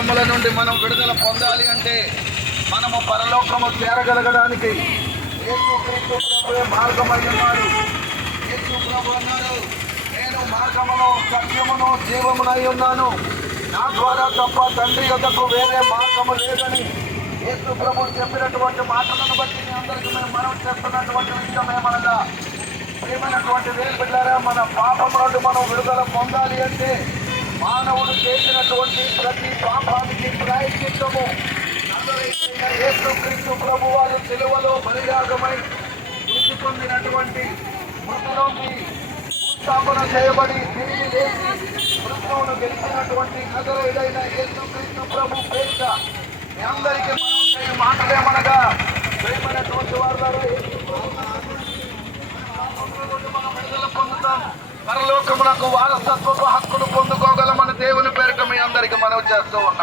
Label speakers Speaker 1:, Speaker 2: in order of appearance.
Speaker 1: దుఃఖముల నుండి మనం విడుదల పొందాలి అంటే మనము పరలోకము చేరగలగడానికి మార్గమై ఉన్నాడు యేసు నేను మార్గమును సత్యమును జీవమునై ఉన్నాను. నా ద్వారా తప్ప తండ్రి యొక్కకు వేరే మార్గము లేదని యేసు ప్రభు చెప్పినటువంటి మాటలను బట్టి మీ అందరికీ మేము మనం చేస్తున్నటువంటి విషయం ఏమనగా ప్రియమైనటువంటి వేలు పెట్టారా మన పాపం నుండి మనం విడుదల పొందాలి అంటే మానవుడు చేసినటువంటి ప్రతి యేసు క్రీస్తు ప్రభు వారు బలియాగమై మృతి పొందినటువంటి మృతులోకి స్థాపన చేయబడి తిరిగి లేచి మృతువును గెలిచినటువంటి నగరైన యేసు క్రీస్తు ప్రభు పేరిట మీ అందరికీ మనం చేయ మాటలేమనగా ప్రేమైనటువంటి వారు యేసు మనం విడుదల పొందుతాం పరలోకమునకు వారసత్వపు హక్కును పొందుకోగలమని దేవుని పేరిట మీ అందరికీ మనవి చేస్తూ ఉన్నాం.